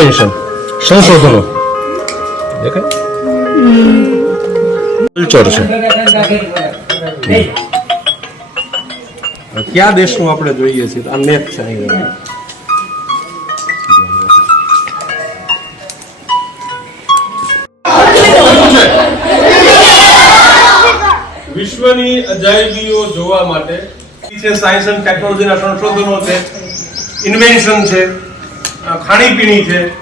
Innovation સંશોધનો દેખાય culture છે કયા દેશનું આપણે જોઈએ છીએ આ મેપ છે અહીંયા વિશ્વની અજાયબીઓ જોવા માટે છે સાયન્સ એન્ડ ટેકનોલોજીના સંશોધનો છે ઇન્વેન્શન છે ખાણીપીણી છે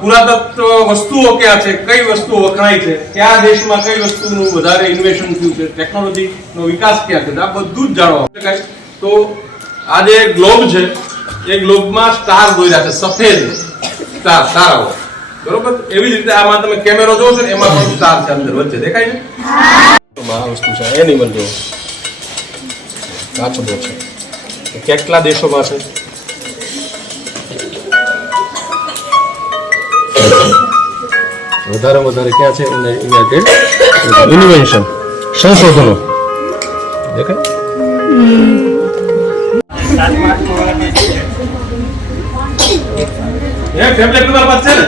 પુરાતત્વ વસ્તુઓ ક્યાં છે કઈ વસ્તુઓ વખણાય છે કયા દેશમાં કઈ વસ્તુનું વધારે ઇન્વેશન થયું છે ટેકનોલોજીનો વિકાસ ક્યાં છે આ બધું જ જાણવા શકાય તો આ જે ગ્લોબ છે એ ગ્લોબમાં સ્ટાર દોર્યા છે સફેદ તારાઓ બરોબર એવી જ રીતે આમાં તમે કેમેરો જોવો છો ને એમાં પણ સ્ટાર છે અંદર વચ્ચે દેખાય છે આ વસ્તુ છે એનિમલ જો કાચબો છે કેટલા દેશોમાં છે વધારે ક્યાં છે યુનાઇટેડ ઇન્વેન્શન સંશોધનો દેખાય એક ટેબ્લેટ તમારી પાસે છે ને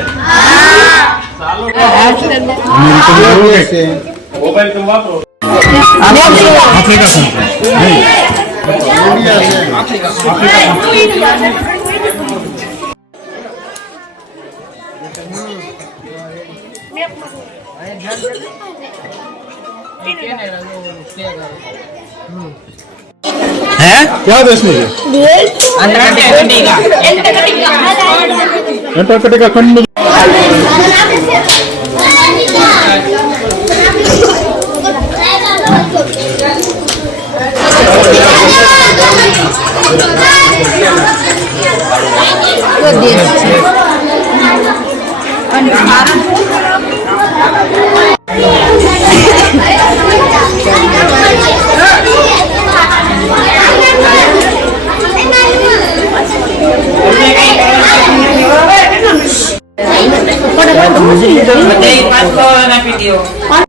ચાલો મોબાઈલ તમે વાપરો है क्या देश में अंटार्कटिका खंड में Muzik itu, betul pas kau nak video.